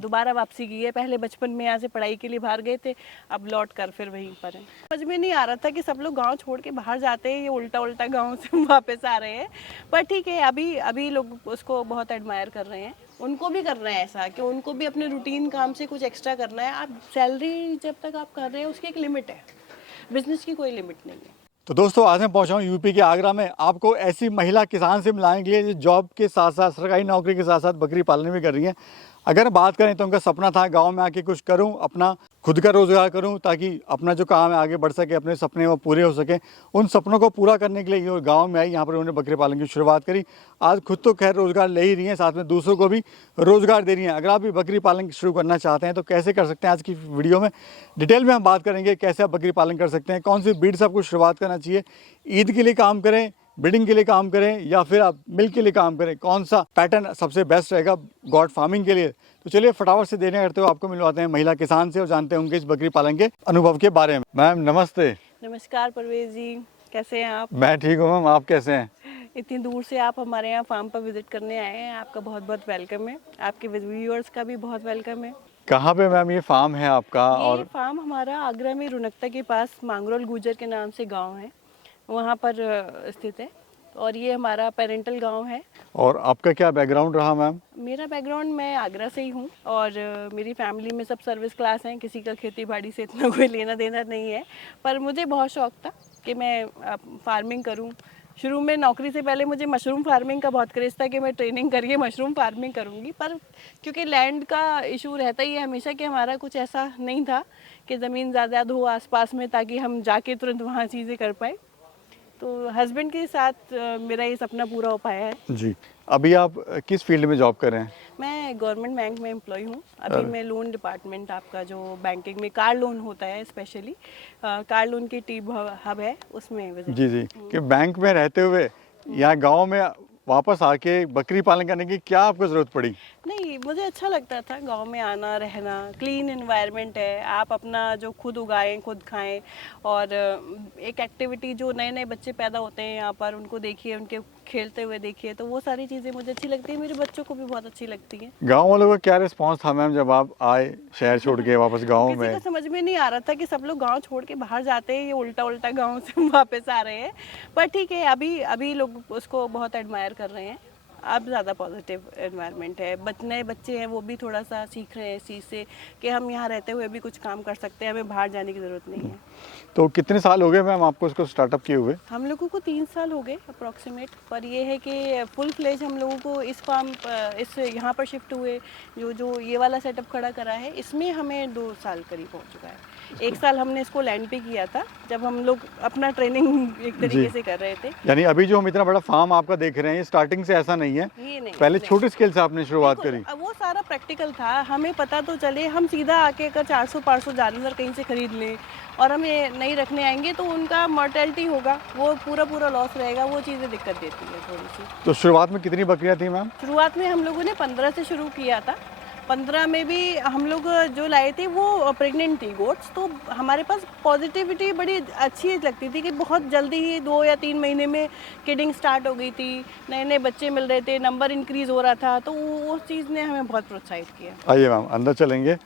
दोबारा वापसी की है। पहले बचपन में यहाँ से पढ़ाई के लिए बाहर गए थे, अब लौट कर फिर वहीं पर हैं। समझ में नहीं आ रहा था कि सब लोग गांव छोड़ के बाहर जाते हैं, ये उल्टा उल्टा गांव से वापस आ रहे हैं। पर ठीक है, अभी लोग उसको बहुत एडमायर कर रहे हैं। उनको भी करना है ऐसा कि उनको भी अपने रूटीन काम से कुछ एक्स्ट्रा करना है। आप सैलरी जब तक आप कर रहे हैं उसकी एक लिमिट है, बिजनेस की कोई लिमिट नहीं है। तो दोस्तों, आज मैं पहुंचा हूं यूपी के आगरा में। आपको ऐसी महिला किसान से मिलाएंगे जो जॉब के साथ साथ, सरकारी नौकरी के साथ साथ बकरी पालन भी कर रही हैं। अगर बात करें तो उनका सपना था गांव में आके कुछ करूं, अपना खुद का रोज़गार करूं, ताकि अपना जो काम है आगे बढ़ सके, अपने सपने वो पूरे हो सके। उन सपनों को पूरा करने के लिए ये गांव में आई, यहाँ पर उन्होंने बकरी पालन की शुरुआत करी। आज खुद तो खैर रोज़गार ले ही रही हैं, साथ में दूसरों को भी रोज़गार दे रही हैं। अगर आप भी बकरी पालन शुरू करना चाहते हैं तो कैसे कर सकते हैं, आज की वीडियो में डिटेल में हम बात करेंगे। कैसे आप बकरी पालन कर सकते हैं, कौन सी ब्रीड से आपको शुरुआत करना चाहिए, ईद के लिए काम करें, ब्रीडिंग के लिए काम करें, या फिर आप मिल्क के लिए काम करें, कौन सा पैटर्न सबसे बेस्ट रहेगा गॉड फार्मिंग के लिए। तो चलिए फटाफट से देने करते हुए आपको मिलवाते हैं महिला किसान से और जानते हैं उनके इस बकरी पालन के अनुभव के बारे में। मैम नमस्ते। नमस्कार परवेज जी, कैसे हैं आप? मैं ठीक हूँ मैम, आप कैसे हैं? इतनी दूर से आप हमारे यहाँ फार्म पर विजिट करने आए हैं, आपका बहुत बहुत वेलकम है। आपके व्यूअर्स का भी बहुत वेलकम है। कहाँ पे मैम ये फार्म है आपका? ये फार्म हमारा आगरा में रुनकता के पास मांगरोल गुजर के नाम से गांव है, वहाँ पर स्थित है। और ये हमारा पेरेंटल गांव है। और आपका क्या बैकग्राउंड रहा मैम? मेरा बैकग्राउंड, मैं आगरा से ही हूँ और मेरी फैमिली में सब सर्विस क्लास हैं, किसी का खेती बाड़ी से इतना कोई लेना देना नहीं है। पर मुझे बहुत शौक था कि मैं फार्मिंग करूँ। शुरू में नौकरी से पहले मुझे मशरूम फार्मिंग का बहुत क्रेज़ था कि मैं ट्रेनिंग करके मशरूम फार्मिंग करूँगी। पर क्योंकि लैंड का इशू रहता ही है हमेशा, कि हमारा कुछ ऐसा नहीं था कि ज़मीन ज़्यादा हो आसपास में ताकि हम जाके तुरंत वहाँ चीज़ें कर पाए। तो हस्बैंड के साथ मेरा ये सपना पूरा हो पाया है जी। अभी आप किस फील्ड में जॉब कर रहे हैं? मैं गवर्नमेंट बैंक में एम्प्लॉय हूँ। अभी मैं लोन डिपार्टमेंट, आपका जो बैंकिंग में कार लोन होता है स्पेशली, कार लोन की टीम हब है उसमें विजिट। जी जी। कि बैंक में रहते हुए यहाँ गांव में वापस आके बकरी पालन करने की क्या आपको ज़रूरत पड़ी? नहीं, मुझे अच्छा लगता था गांव में आना, रहना, क्लीन एनवायरनमेंट है, आप अपना जो खुद उगाएं खुद खाएं। और एक एक्टिविटी, जो नए नए बच्चे पैदा होते हैं यहाँ पर, उनको देखिए, उनके खेलते हुए देखिए, तो वो सारी चीज़ें मुझे अच्छी लगती है, मेरे बच्चों को भी बहुत अच्छी लगती हैं। गांव वालों का क्या रिस्पांस था मैम जब आप आए शहर छोड़ के वापस गांव किसी में? को समझ में नहीं आ रहा था कि सब लोग गांव छोड़ के बाहर जाते हैं, ये उल्टा उल्टा गांव से वापस आ रहे हैं। पर ठीक है, अभी लोग उसको बहुत एडमायर कर रहे हैं। अब ज़्यादा पॉजिटिव एनवायरनमेंट है। नए बच्चे हैं, वो भी थोड़ा सा सीख रहे हैं इस चीज़ से कि हम यहाँ रहते हुए भी कुछ काम कर सकते हैं, हमें बाहर जाने की ज़रूरत नहीं है। तो कितने साल हो गए मैम आपको इसको स्टार्टअप किए हुए? हम लोगों को 3 साल हो गए अप्रॉक्सीमेट। पर ये है कि फुल फ्लेज हम लोगों को इस यहाँ पर शिफ्ट हुए, जो ये वाला सेटअप खड़ा करा है, इसमें हमें 2 साल करीब हो चुका है। 1 साल हमने इसको लैंड पे किया था, जब हम लोग अपना ट्रेनिंग एक तरीके से कर रहे थे। यानी अभी जो हम इतना बड़ा फार्म आपका देख रहे हैं, ये स्टार्टिंग से ऐसा नहीं है, ये नहीं, पहले छोटे स्केल से आपने शुरुआत करी? वो सारा प्रैक्टिकल था, हमें पता तो चले, हम सीधा आके अगर 400-500 जानवर कहीं से खरीद लें और हमें नहीं रखने आएंगे तो उनका मॉर्टेलिटी होगा, वो पूरा लॉस रहेगा, वो चीज़ें दिक्कत देती है थोड़ी सी। तो शुरुआत में कितनी बकरियां थी मैम? शुरुआत में हम लोगों ने 15 से शुरू किया था। 15 में भी हम लोग जो लाए थे वो प्रेग्नेंट थी गोट्स, तो हमारे पास पॉजिटिविटी बड़ी अच्छी लगती थी कि बहुत जल्दी ही 2 या 3 महीने में किडिंग स्टार्ट हो गई थी, नए नए बच्चे मिल रहे थे, नंबर इंक्रीज़ हो रहा था, तो उस चीज़ ने हमें बहुत प्रोत्साहित किया। आइए मैम अंदर चलेंगे।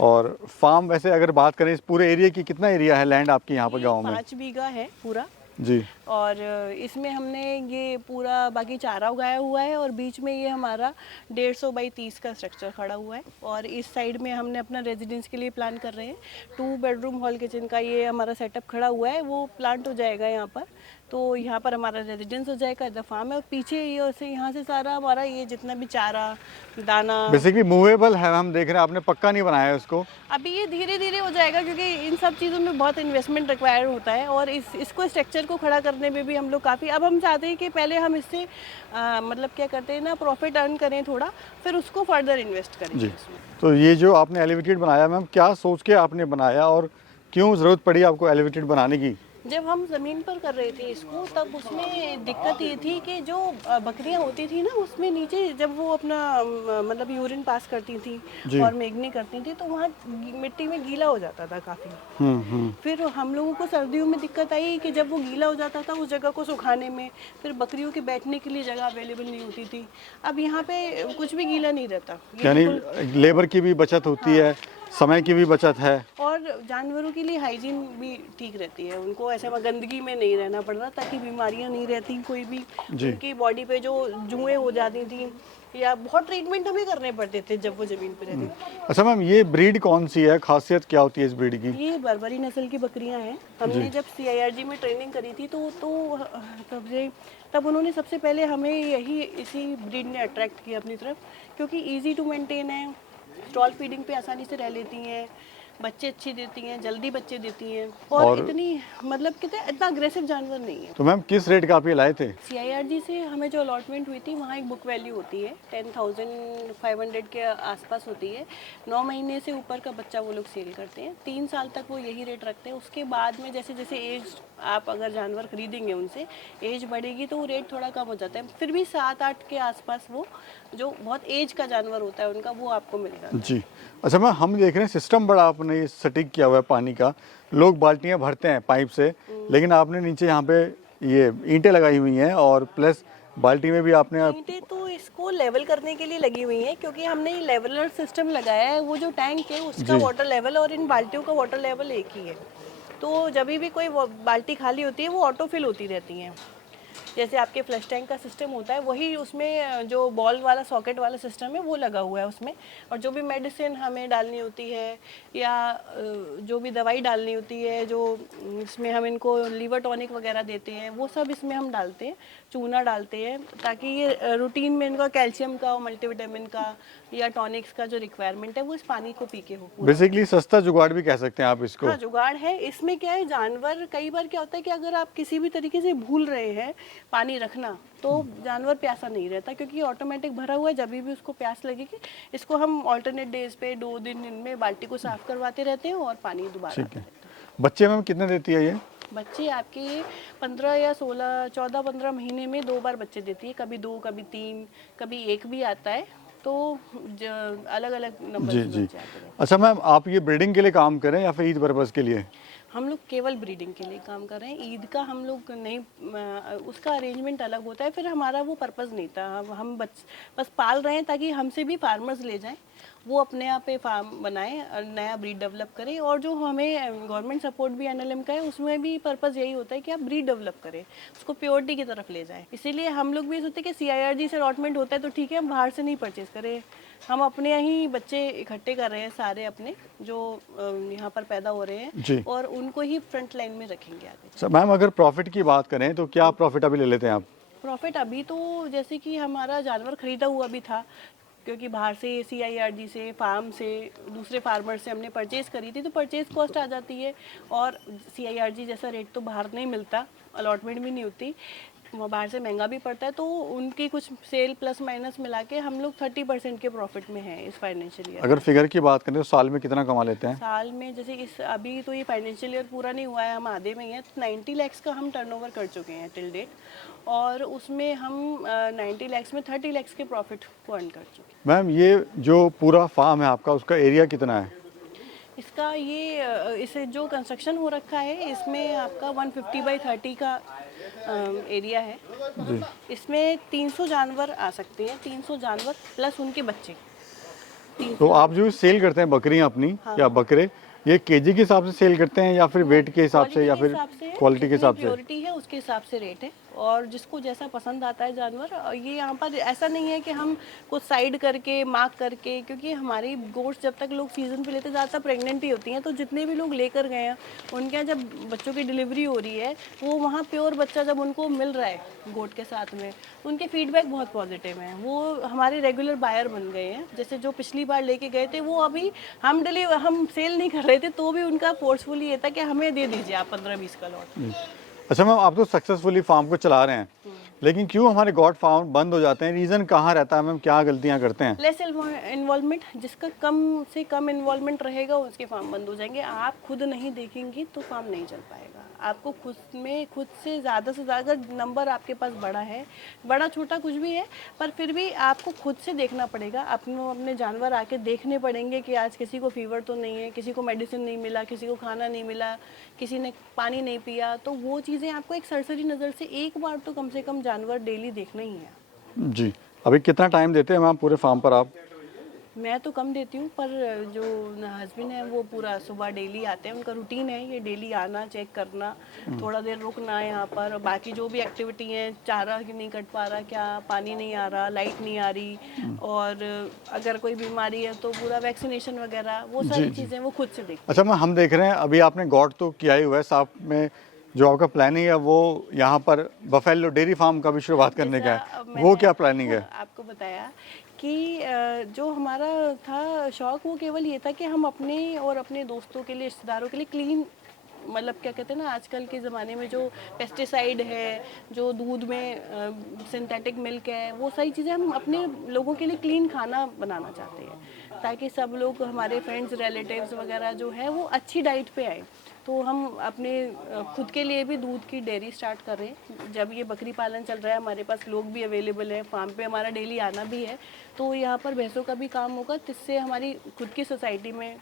और फार्म, वैसे अगर बात करें इस पूरे एरिया की, कितना एरिया है लैंड आपकी यहाँ पर गाँव में? 5 बीघा है पूरा जी। और इसमें हमने ये पूरा बाकी चारा उगाया हुआ है और बीच में ये हमारा 150 बाई 30 का स्ट्रक्चर खड़ा हुआ है। और इस साइड में हमने अपना रेजिडेंस के लिए प्लान कर रहे हैं, 2 बेडरूम हॉल किचन का ये हमारा सेटअप खड़ा हुआ है, वो प्लांट हो जाएगा यहाँ पर। तो यहाँ पर हमारा रेजिडेंस हो जाएगा, द फार्म है, और पीछे ये यहाँ से सारा हमारा ये जितना भी चारा दाना बेसिकली मूवेबल है, हम देख रहे हैं आपने पक्का नहीं बनाया है उसको। अभी ये धीरे धीरे हो जाएगा, क्योंकि इन सब चीज़ों में बहुत इन्वेस्टमेंट रिक्वायर होता है और इसको स्ट्रक्चर को खड़ा करने में भी हम लोग काफ़ी, अब हम चाहते हैं कि पहले हम इससे मतलब क्या करते हैं ना, प्रॉफिट अर्न करें थोड़ा, फिर उसको फर्दर इन्वेस्ट करें जी। इसमें। तो ये जो आपने एलिवेटेड बनाया मैम, क्या सोच के आपने बनाया और क्यों ज़रूरत पड़ी आपको एलिवेटेड बनाने की? जब हम ज़मीन पर कर रहे थे इसको, तब उसमें दिक्कत ये थी कि जो बकरियां होती थी ना, उसमें नीचे जब वो अपना मतलब यूरिन पास करती थी जी। और मेगनी करती थी, तो वहाँ मिट्टी में गीला हो जाता था काफ़ी। फिर हम लोगों को सर्दियों में दिक्कत आई कि जब वो गीला हो जाता था, उस जगह को सुखाने में फिर बकरियों के बैठने के लिए जगह अवेलेबल नहीं होती थी। अब यहाँ पे कुछ भी गीला नहीं रहता, ये यानी बिल्कुल। लेबर की भी बचत होती है, समय की भी बचत है। और जानवरों के लिए हाइजीन भी ठीक रहती है, उनको ऐसे में गंदगी में नहीं रहना पड़ रहा, ताकि बीमारियां नहीं रहती कोई भी जी। उनकी बॉडी पे, जो जुएं हो जाती थी या बहुत ट्रीटमेंट हमें करने पड़ते थे जब वो ज़मीन पे रहती थी। अच्छा मैम, ये ब्रीड कौन सी है, खासियत क्या होती है इस ब्रीड की? ये बर्बरी नस्ल की बकरियां हैं। हमने जब CIRG में ट्रेनिंग करी थी तब उन्होंने सबसे पहले हमें इसी ब्रीड ने अट्रैक्ट किया अपनी तरफ, क्योंकि इजी टू मेंटेन है, स्टॉल फीडिंग पे आसानी से रह लेती हैं, बच्चे अच्छे देती हैं, जल्दी बच्चे देती हैं, और इतनी मतलब कितने इतना अग्रेसिव जानवर नहीं है। तो मैम किस रेट का आप ये लाए थे? CIRG से हमें जो अलॉटमेंट हुई थी, वहाँ एक बुक वैल्यू होती है 10,500 के आसपास होती है। 9 महीने से ऊपर का बच्चा वो लोग सेल करते हैं, 3 साल तक वो यही रेट रखते हैं। उसके बाद में जैसे जैसे एज, आप अगर जानवर खरीदेंगे उनसे, एज बढ़ेगी तो वो रेट थोड़ा कम हो जाता है। फिर भी 7-8 के आसपास वो जो बहुत एज का जानवर होता है उनका, वो आपको मिलेगा। जी। अच्छा मैम, हम देख रहे हैं सिस्टम बड़ा आपने ये सटीक किया हुआ है पानी का। लोग बाल्टियाँ भरते हैं पाइप से, लेकिन आपने नीचे यहाँ पे ये ईंटें लगाई हुई हैं, और प्लस बाल्टी में भी आपने ईंटें तो इसको लेवल करने के लिए लगी हुई हैं, क्योंकि हमने ये लेवलर सिस्टम लगाया है। वो जो टैंक है उसका वाटर लेवल और इन बाल्टियों का वाटर लेवल एक ही है, तो जब भी कोई बाल्टी खाली होती है वो ऑटो फिल होती रहती हैं। जैसे आपके फ्लश टैंक का सिस्टम होता है, वही उसमें जो बॉल वाला सॉकेट वाला सिस्टम है वो लगा हुआ है उसमें। और जो भी मेडिसिन हमें डालनी होती है या जो भी दवाई डालनी होती है, जो इसमें हम इनको लीवर टॉनिक वगैरह देते हैं, वो सब इसमें हम डालते हैं, चूना डालते हैं, ताकि ये रूटीन में इनका कैल्शियम का और मल्टीविटामिन का या टॉनिक्स का जो रिक्वायरमेंट है वो इस पानी को पी के हो पूरा। बेसिकली सस्ता जुगाड़ भी कह सकते हैं आप इसको। हाँ, जुगाड़ है। इसमें क्या है, जानवर कई बार क्या होता है कि अगर आप किसी भी तरीके से भूल रहे हैं पानी रखना, तो जानवर प्यासा नहीं रहता, क्योंकि ऑटोमेटिक भरा हुआ है। जब भी उसको प्यास लगेगी, इसको हम ऑल्टरनेट डेज पे 2 दिन इनमें बाल्टी को साफ करवाते रहते हैं और पानी दोबारा आता रहता है। बच्चे मैम कितने देती है ये? बच्चे आपके 15 या 16, 14-15 महीने में 2 बार बच्चे देती है, कभी 2, कभी 3, कभी 1 भी आता है, तो अलग अलग नंबर जी के जी। बच्चे आते हैं। अच्छा मैम, आप ये ब्रीडिंग के लिए काम करें या फिर ईद पर्पज़ के लिए? हम लोग केवल ब्रीडिंग के लिए काम कर रहे हैं। ईद का हम लोग नहीं, उसका अरेंजमेंट अलग होता है। फिर हमारा वो पर्पज़ नहीं था। हम बस पाल रहे हैं ताकि हमसे भी फार्मर्स ले जाएं, वो अपने आप पे फार्म बनाएं, नया ब्रीड डेवलप करें। और जो हमें गवर्नमेंट सपोर्ट भी NLM का है, उसमें भी पर्पज़ यही होता है कि आप ब्रीड डेवलप करें, उसको प्योरिटी की तरफ ले जाएं। इसीलिए हम लोग भी सोचते हैं कि CIRG से अलॉटमेंट होता है तो ठीक है, हम बाहर से नहीं परचेज़ करें, हम अपने ही बच्चे इकट्ठे कर रहे हैं सारे अपने, जो यहाँ पर पैदा हो रहे हैं, और उनको ही फ्रंट लाइन में रखेंगे आगे। मैम अगर प्रॉफिट की बात करें तो क्या प्रॉफिट अभी ले लेते हैं आप? प्रॉफिट अभी तो जैसे कि हमारा जानवर खरीदा हुआ भी था, क्योंकि बाहर से CIRG से, फार्म से, दूसरे फार्मर से हमने परचेज़ करी थी, तो परचेज़ कॉस्ट आ जाती है। और CIRG जैसा रेट तो बाहर नहीं मिलता, अलॉटमेंट भी नहीं होती, बाहर से महंगा भी पड़ता है। तो उनकी कुछ सेल प्लस माइनस मिला के हम लोग 30% के प्रॉफिट में हैं इस फाइनेंशियल ईयर। अगर फिगर की बात करें तो साल में कितना कमा लेते हैं? साल में जैसे अभी तो ये फाइनेंशियल ईयर पूरा नहीं हुआ है, हम आधे में ही हैं, 90 लाख का हम टर्नओवर कर चुके हैं टिल डेट, और उसमें हम 90 लाख में 30 लाख के प्रॉफिट को अर्न कर चुके हैं। मैम ये जो पूरा फार्म है आपका, उसका एरिया कितना है? इसका इसे जो कंस्ट्रक्शन हो रखा है, इसमें आपका 150 बाई 30 का एरिया है जी। इसमें 300 जानवर आ सकते हैं, 300 जानवर प्लस उनके बच्चे। तो आप जो सेल करते हैं बकरियां अपनी, या बकरे, ये केजी के हिसाब से सेल करते हैं या फिर वेट के हिसाब से या फिर क्वालिटी के हिसाब से? प्योरिटी है उसके हिसाब से रेट है, और जिसको जैसा पसंद आता है जानवर। ये यहाँ पर ऐसा नहीं है कि हम कुछ साइड करके मार्क करके, क्योंकि हमारी गोट्स जब तक लोग सीजन पे लेते, ज़्यादातर प्रेग्नेंट ही होती हैं, तो जितने भी लोग लेकर गए हैं उनके यहाँ जब बच्चों की डिलीवरी हो रही है, वो वहाँ प्योर बच्चा जब उनको मिल रहा है गोट के साथ में, उनके फीडबैक बहुत पॉजिटिव हैं। वो हमारे रेगुलर बायर बन गए हैं। जैसे जो पिछली बार लेके गए थे, वो अभी हम सेल नहीं कर रहे थे, तो भी उनका फोर्सफुली ये था कि हमें दे दीजिए आप 15-20 का लॉट। अच्छा मैम, आप तो सक्सेसफुली फार्म को चला रहे हैं, लेकिन क्यों हमारे गॉड फार्म बंद हो जाते हैं? रीज़न कहाँ रहता है मैम, क्या गलतियाँ करते हैं? लेस इन्वॉल्वमेंट, जिसका कम से कम इन्वॉल्वमेंट रहेगा उसके फार्म बंद हो जाएंगे। आप खुद नहीं देखेंगे तो फार्म नहीं चल पाएगा। आपको खुद से ज़्यादा नंबर आपके पास बड़ा है, बड़ा छोटा कुछ भी है, पर फिर भी आपको खुद से देखना पड़ेगा। अपने जानवर आके देखने पड़ेंगे कि आज किसी को फीवर तो नहीं है, किसी को मेडिसिन नहीं मिला, किसी को खाना नहीं मिला, किसी ने पानी नहीं पिया। तो वो चीज़ें आपको एक सरसरी नज़र से एक बार तो कम से कम जानवर डेली देखना ही है। जी, अभी कितना टाइम देते हैं मैम पूरे फार्म पर आप? मैं तो कम देती हूँ, पर जो हस्बैंड है वो पूरा सुबह डेली आते हैं। उनका रूटीन है ये, डेली आना, चेक करना, थोड़ा देर रुकना यहाँ पर। बाकी जो भी एक्टिविटी है, चारा नहीं कट पा रहा क्या, पानी नहीं आ रहा, लाइट नहीं आ रही, और अगर कोई बीमारी है तो पूरा वैक्सीनेशन वगैरह वो सारी चीज़ें वो खुद से देखते अच्छा मैम, हम देख रहे हैं अभी आपने गॉड तो किया ही हुआ है, साथ में जो आपका प्लानिंग है वो यहाँ पर बफेलो डेयरी फार्म का भी शुरुआत करने का है, वो क्या प्लानिंग है? आपको बताया कि जो हमारा था शौक, वो केवल ये था कि हम अपने और अपने दोस्तों के लिए, रिश्तेदारों के लिए क्लीन, मतलब क्या कहते हैं ना, आजकल के ज़माने में जो पेस्टिसाइड है, जो दूध में सिंथेटिक मिल्क है, वो सारी चीज़ें हम अपने लोगों के लिए क्लीन खाना बनाना चाहते हैं, ताकि सब लोग, हमारे फ्रेंड्स रिलेटिव्स वगैरह जो है वो अच्छी डाइट पे आए। तो हम अपने खुद के लिए भी दूध की डेयरी स्टार्ट कर रहे हैं। जब ये बकरी पालन चल रहा है, हमारे पास लोग भी अवेलेबल है, फार्म पे हमारा डेली आना भी है, तो यहाँ पर भैंसों का भी काम होगा, जिससे हमारी खुद की सोसाइटी में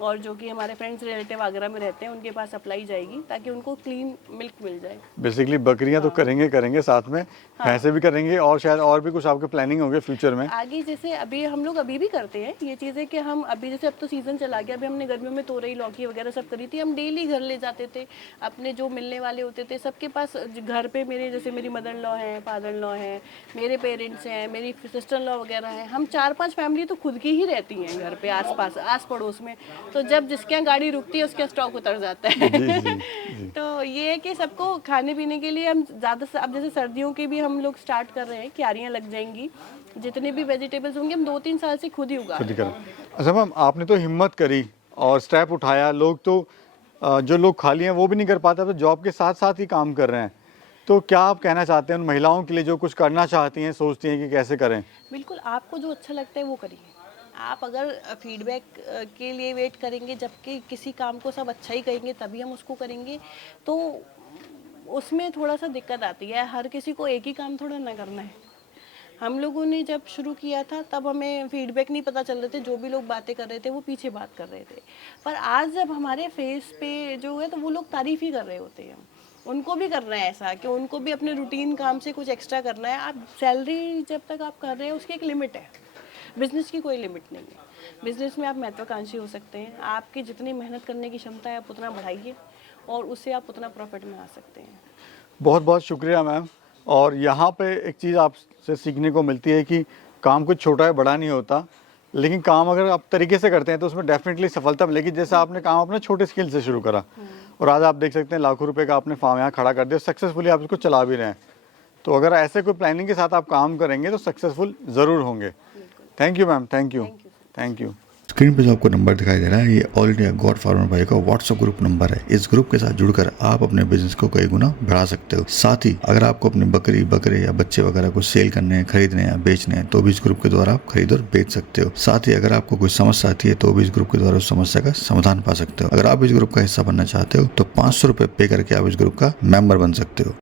और जो कि हमारे फ्रेंड्स रिलेटिव आगरा में रहते हैं उनके पास सप्लाई जाएगी, ताकि उनको क्लीन मिल्क मिल जाए। बेसिकली बकरियां तो करेंगे साथ में, भैंसे भी करेंगे, और शायद और भी कुछ आपके प्लानिंग होंगे फ्यूचर में आगे। जैसे अभी हम लोग अभी भी करते हैं ये चीज़ें कि हम अभी, जैसे अब तो सीज़न चला गया, अभी हमने गर्मियों में तोरई, लौकी वगैरह सब करी थी, हम डेली घर ले जाते थे अपने जो मिलने वाले होते थे सबके पास। घर पे मेरे, जैसे मेरी मदर लॉ है, फादर लॉ है, मेरे पेरेंट्स हैं, मेरी सिस्टर लॉ वगैरह हैं, हम 4-5 फैमिली तो खुद की ही रहती हैं घर पे, आस पड़ोस में। तो जब जिसके यहाँ गाड़ी रुकती है उसके स्टॉक उतर जाता है। जी। तो ये है कि सबको खाने पीने के लिए हम ज़्यादा से, अब जैसे सर्दियों के भी हम लोग स्टार्ट कर रहे हैं, क्यारियाँ लग जाएंगी, जितने भी वेजिटेबल्स होंगे हम 2-3 साल से खुद ही उगा रहे हैं। अच्छा मैम, आपने तो हिम्मत करी और स्टेप उठाया, लोग तो जो लोग खाली हैं वो भी नहीं कर पाते, तो जॉब के साथ साथ ही काम कर रहे हैं, तो क्या आप कहना चाहते हैं उन महिलाओं के लिए जो कुछ करना चाहती हैं, सोचती हैं कि कैसे करें? बिल्कुल, आपको जो अच्छा लगता है वो करिए। आप अगर फीडबैक के लिए वेट करेंगे, जबकि किसी काम को सब अच्छा ही कहेंगे तभी हम उसको करेंगे, तो उसमें थोड़ा सा दिक्कत आती है। हर किसी को एक ही काम थोड़ा ना करना है। हम लोगों ने जब शुरू किया था तब हमें फीडबैक नहीं पता चल रहे थे, जो भी लोग बातें कर रहे थे वो पीछे बात कर रहे थे, पर आज जब हमारे फेस पे जो है तो वो लोग तारीफ़ ही कर रहे होते हैं। उनको भी करना है ऐसा कि उनको भी अपने रूटीन काम से कुछ एक्स्ट्रा करना है। आप सैलरी जब तक आप कर रहे हैं उसकी एक लिमिट है, बिजनेस की कोई लिमिट नहीं है। बिजनेस में आप महत्वाकांक्षी हो सकते हैं, आपकी जितनी मेहनत करने की क्षमता है आप उतना बढ़ाइए और उससे आप उतना प्रॉफिट में आ सकते हैं। बहुत बहुत शुक्रिया मैम। और यहाँ पे एक चीज़ आपसे सीखने को मिलती है कि काम कुछ छोटा है बड़ा नहीं होता, लेकिन काम अगर आप तरीके से करते हैं तो उसमें डेफिनेटली सफलता मिलेगी। जैसे आपने काम अपने छोटे स्किल से शुरू करा और आज आप देख सकते हैं लाखों रुपए का आपने फार्म यहाँ खड़ा कर दिया, सक्सेसफुली आप इसको चला भी रहे हैं। तो अगर ऐसे कोई प्लानिंग के साथ आप काम करेंगे तो सक्सेसफुल ज़रूर होंगे। Thank you ma'am, thank you. Screen पे जो आपको नंबर दिखाई दे रहा है, ये ऑल इंडिया गॉड फार्मर भाई का व्हाट्सएप ग्रुप नंबर है। इस ग्रुप के साथ जुड़कर आप अपने बिजनेस को कई गुना बढ़ा सकते हो। साथ ही अगर आपको अपने बकरे या बच्चे वगैरह को सेल करने हैं, खरीदने हैं, बेचने हैं, तो भी इस ग्रुप के द्वारा आप खरीद और बेच सकते हो। साथ ही अगर आपको कोई समस्या आती है तो भी इस ग्रुप के द्वारा उस समस्या का समाधान पा सकते हो। अगर आप इस ग्रुप का हिस्सा बनना चाहते हो तो 500 रुपये पे करके आप इस ग्रुप का मेंबर बन सकते हो।